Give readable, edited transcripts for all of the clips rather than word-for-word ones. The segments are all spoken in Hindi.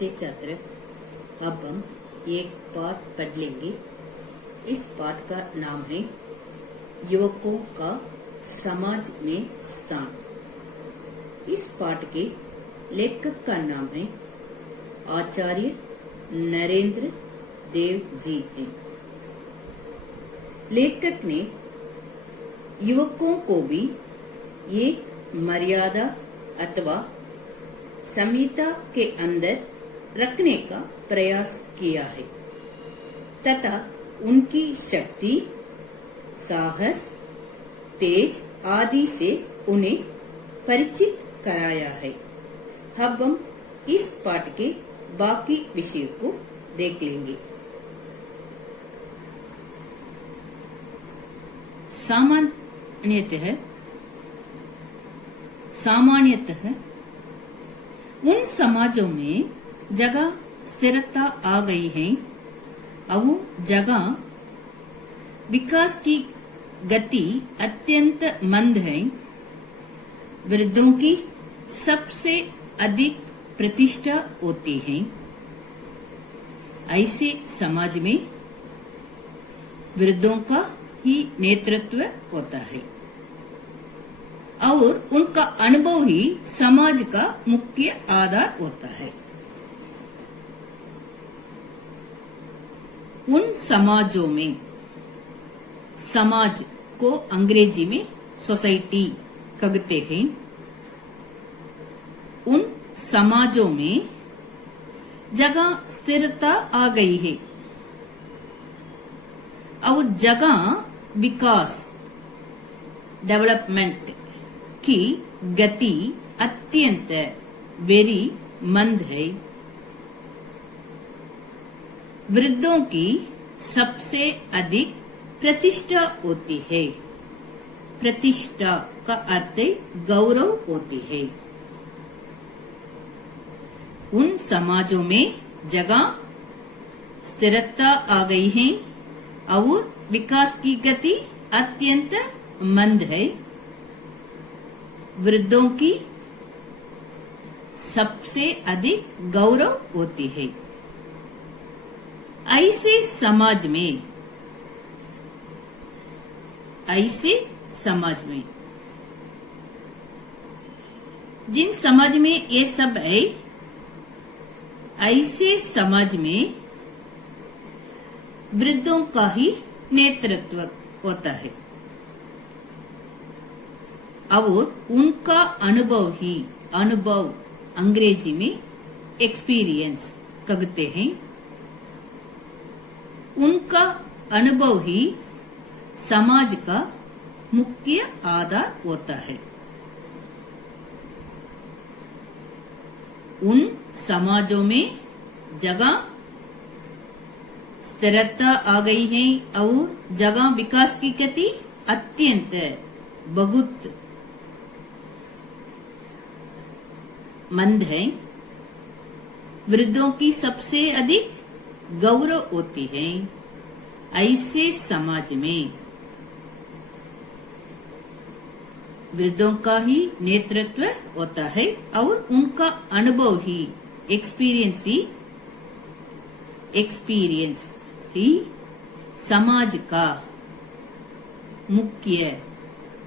नमस्ते छात्र। अब हम एक पाठ पढ़ लेंगे। इस पाठ का नाम है युवकों का समाज में स्थान। इस पाठ के लेखक का नाम है आचार्य नरेंद्र देव जी है। लेखक ने युवकों को भी एक मर्यादा अथवा संहिता के अंदर रखने का प्रयास किया है तथा उनकी शक्ति, साहस, तेज आदि से उन्हें परिचित कराया है। अब हम इस पाठ के बाकी विषयों को देख लेंगे। सामान्यतः उन समाजों में जगह स्थिरता आ गई है और वो जगह विकास की गति अत्यंत मंद है। वृद्धों की सबसे अधिक प्रतिष्ठा होती है। ऐसे समाज में वृद्धों का ही नेतृत्व होता है और उनका अनुभव ही समाज का मुख्य आधार होता है। उन समाजों में, समाज को अंग्रेजी में सोसाइटी कहते हैं, उन समाजों में जगह स्थिरता आ गई है और जगह विकास, डेवलपमेंट की गति अत्यंत वेरी मंद है। वृद्धों की सबसे अधिक प्रतिष्ठा होती है। प्रतिष्ठा का अर्थ गौरव होती है। उन समाजों में जगह स्थिरता आ गई है और विकास की गति अत्यंत मंद है। वृद्धों की सबसे अधिक गौरव होती है। ऐसे समाज में जिन समाज में ये सब है, ऐसे समाज में वृद्धों का ही नेतृत्व होता है और उनका अनुभव अंग्रेजी में एक्सपीरियंस कहते हैं। उनका अनुभव ही समाज का मुख्य आधार होता है। उन समाजों में जगह स्थिरता आ गई है और जगह विकास की गति अत्यंत बहुत मंद है। वृद्धों की सबसे अधिक गौरव होती है। ऐसे समाज में वृद्धों का ही नेतृत्व होता है और उनका अनुभव ही एक्सपीरियंस ही समाज का मुख्य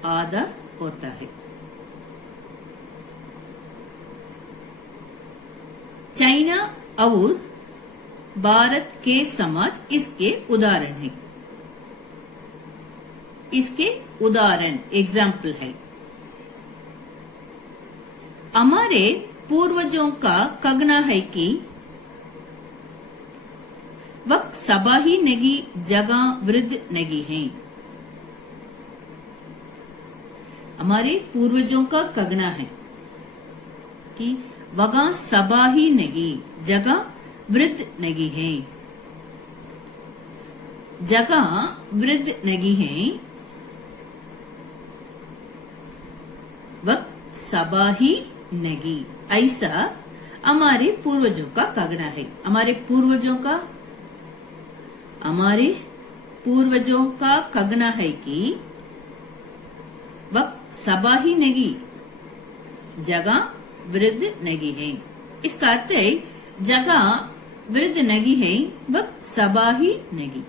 आधार होता है। चाइना और भारत के समाज इसके उदाहरण है। इसके उदाहरण एग्जाम्पल है। हमारे पूर्वजों का कहना है कि वह सभा ही नगी जगह वृद्ध नगी है। हमारे पूर्वजों का कहना है कि वह सभा ही नगी जगह वृद्ध नगी है। जगह वृद्ध नगी है, वह सभा ही नगी, ऐसा हमारे पूर्वजों का कहना है। हमारे पूर्वजों का कहना है कि वह सभा ही नगी जगह वृद्ध नगी है। इसका अर्थ है जगह वृद्ध नहीं है, वह सभा ही नहीं।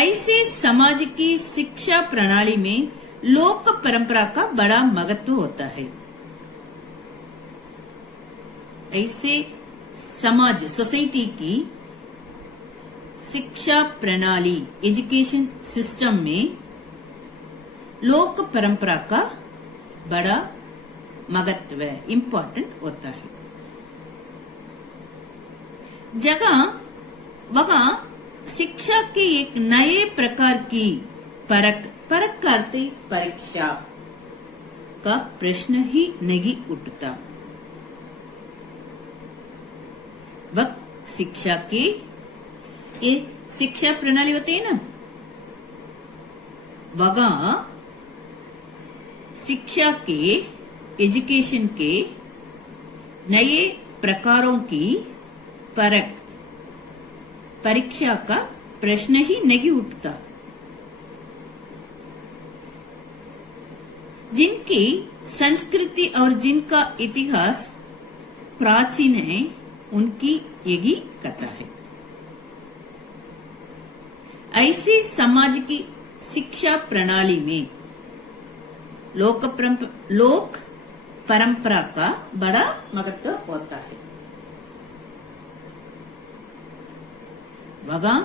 ऐसे समाज की शिक्षा प्रणाली में लोक परंपरा का बड़ा महत्व होता है। ऐसे समाज सोसाइटी की शिक्षा प्रणाली एजुकेशन सिस्टम में लोक परंपरा का बड़ा महत्व इम्पोर्टेंट होता है। जगह वहां शिक्षा के एक नए प्रकार की परख करते परीक्षा का प्रश्न ही नहीं उठता। वह शिक्षा के ये शिक्षा प्रणाली होते है ना, वहां शिक्षा के एजुकेशन के नए प्रकारों की परख परीक्षा का प्रश्न ही नहीं उठता। जिनकी संस्कृति और जिनका इतिहास प्राचीन है, उनकी यही कथा है। ऐसे समाज की शिक्षा प्रणाली में लोक परंपरा का बड़ा महत्व होता है। वहां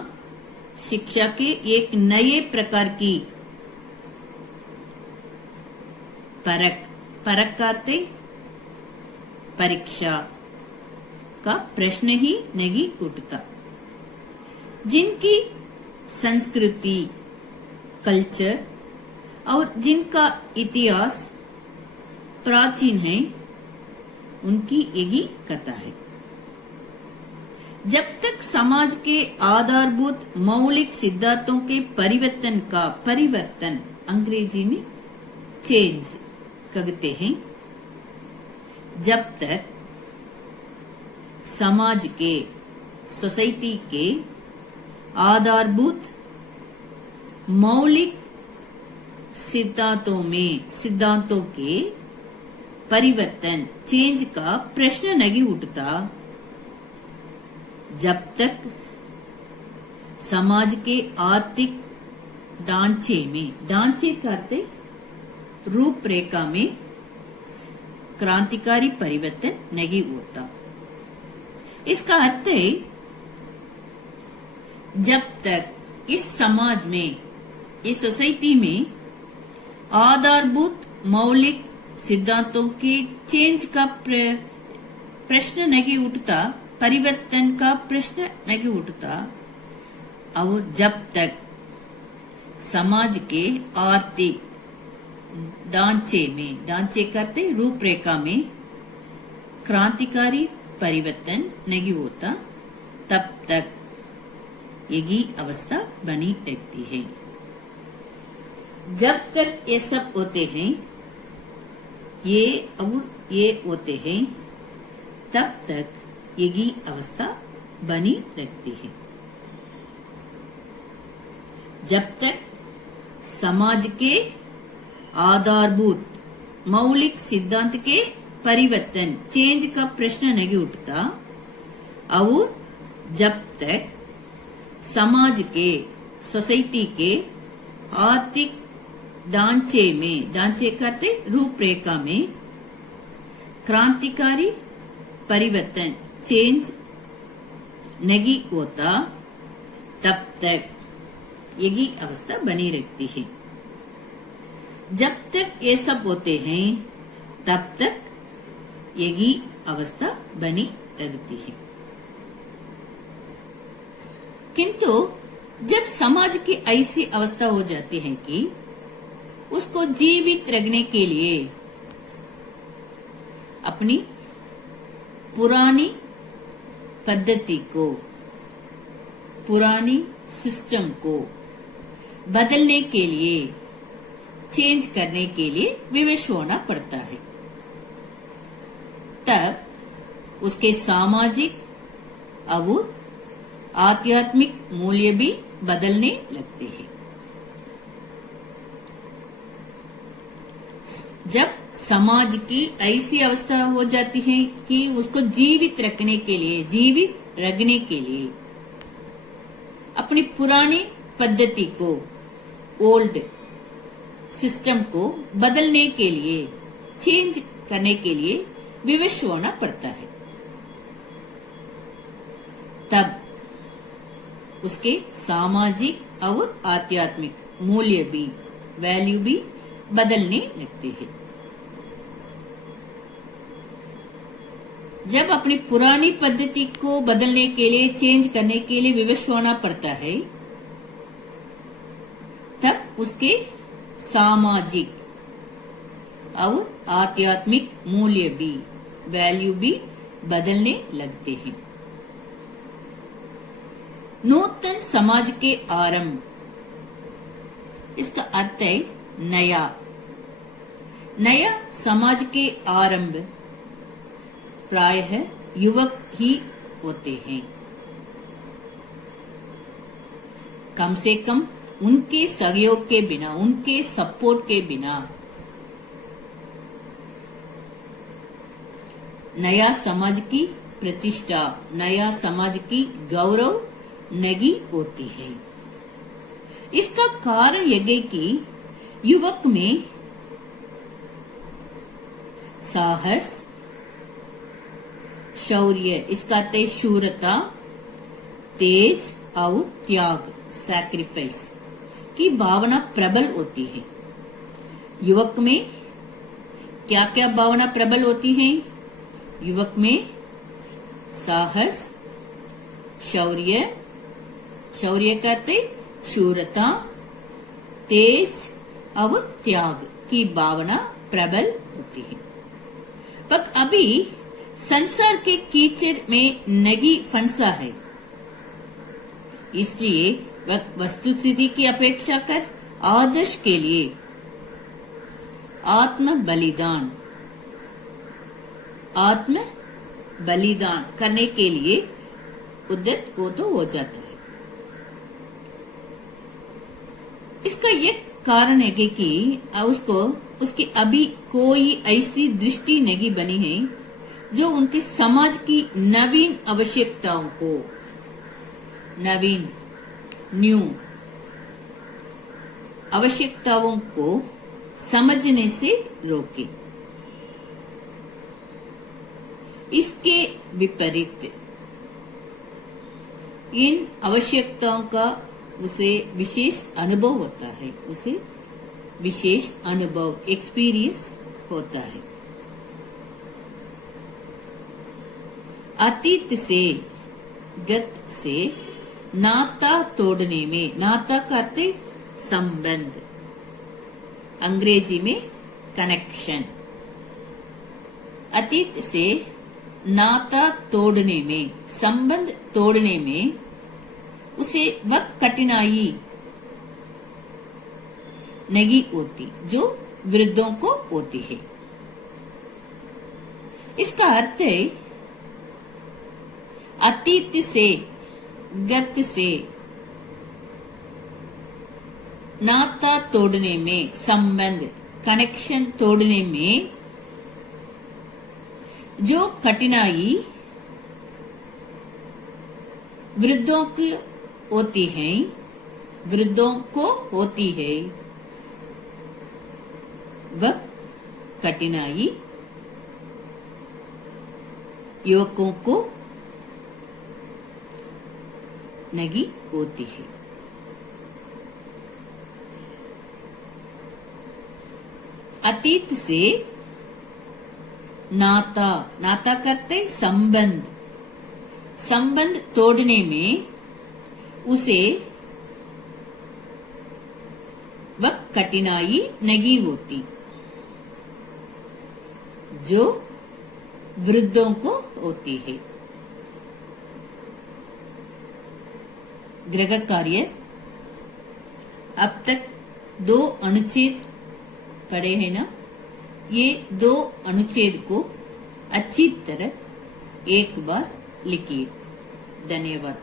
शिक्षा के एक नए प्रकार की परख करते परीक्षा का प्रश्न ही नहीं उठता। जिनकी संस्कृति कल्चर और जिनका इतिहास प्राचीन है, उनकी यही कथा है। जब तक समाज के आधारभूत मौलिक सिद्धांतों के परिवर्तन अंग्रेजी में चेंज कहते हैं, जब तक समाज के सोसाइटी के आधारभूत मौलिक सिद्धांतों के परिवर्तन चेंज का प्रश्न नहीं उठता, जब तक समाज के आर्थिक ढांचे करते रूपरेखा में क्रांतिकारी परिवर्तन नहीं होता। इसका अर्थ है, जब तक इस समाज में इस सोसाइटी में आधारभूत मौलिक सिद्धांतों के चेंज का प्रश्न नहीं उठता, परिवर्तन का प्रश्न नहीं उठता, और जब तक समाज के आर्थिक ढांचे करते रूपरेखा में क्रांतिकारी परिवर्तन नहीं होता, तब तक यही अवस्था बनी रहती है। जब तक ये सब होते हैं, ये और ये होते हैं, तब तक यही अवस्था बनी रहती है। जब तक समाज के आधारभूत मौलिक सिद्धांत के परिवर्तन चेंज का प्रश्न नहीं उठता, और जब तक समाज के सोसाइटी के आर्थिक ढांचे करते रूपरेखा में क्रांतिकारी परिवर्तन चेंज नहीं होता, तब तक यही अवस्था बनी रहती है। जब तक ये सब होते हैं, तब तक यही अवस्था बनी रहती है। किंतु जब समाज की ऐसी अवस्था हो जाती है कि उसको जीवित रखने के लिए अपनी पुरानी पद्धति को, पुरानी सिस्टम को बदलने के लिए, चेंज करने के लिए विवश होना पड़ता है, तब उसके सामाजिक और आध्यात्मिक मूल्य भी बदलने लगते हैं। जब समाज की ऐसी अवस्था हो जाती है कि उसको जीवित रखने के लिए अपनी पुरानी पद्धति को, ओल्ड सिस्टम को बदलने के लिए, चेंज करने के लिए विवश होना पड़ता है। तब उसके सामाजिक और आध्यात्मिक मूल्य भी, वैल्यू भी बदलने लगते हैं। जब अपनी पुरानी पद्धति को बदलने के लिए, चेंज करने के लिए विवश होना पड़ता है, तब उसके सामाजिक और आध्यात्मिक मूल्य भी, वैल्यू भी बदलने लगते हैं। नूतन समाज के आरंभ, इसका अर्थ है नया समाज के आरंभ प्रायः युवक ही होते हैं। कम से कम उनके सहयोग के बिना, उनके सपोर्ट के बिना नया समाज की प्रतिष्ठा, नया समाज की गौरव नहीं होती है। इसका कारण यह है कि युवक में साहस, शौर्य, इसका अर्थ शूरता, तेज और त्याग, सैक्रिफाइस की भावना प्रबल होती है। युवक में क्या क्या भावना प्रबल होती है? युवक में साहस, शौर्य कहते शूरता, तेज और त्याग की भावना प्रबल होती है। पर अभी संसार के कीचड़ में नहीं फंसा है, इसलिए वह वस्तुस्थिति की अपेक्षा कर आदर्श के लिए आत्म बलिदान करने के लिए उद्यत हो जाता है। इसका यह कारण है कि उसकी अभी कोई ऐसी दृष्टि नहीं बनी है जो उनकी समाज की नवीन आवश्यकताओं को, न्यू आवश्यकताओं को समझने से रोके। इसके विपरीत इन आवश्यकताओं का उसे विशेष अनुभव होता है, उसे विशेष अनुभव, एक्सपीरियंस होता है। अतीत से, गत से नाता तोड़ने में, नाता करते संबंध, अंग्रेजी में कनेक्शन, अतीत से नाता तोड़ने में, संबंध तोड़ने में उसे वह कठिनाई नहीं होती जो वृद्धों को होती है। इसका अर्थ है अतीत से, गत से नाता तोड़ने में, संबंध, कनेक्शन तोड़ने में जो कठिनाई वृद्धों की होती है, वृद्धों को होती है, वह कठिनाई युवकों को नहीं होती है। अतीत से नाता करते संबंध, संबंध तोड़ने में उसे वह कठिनाई नहीं होती जो वृद्धों को होती है। गृह कार्य, अब तक 2 अनुच्छेद पढ़े हैं ना, ये 2 अनुच्छेद को अच्छी तरह एक बार लिखिए। धन्यवाद।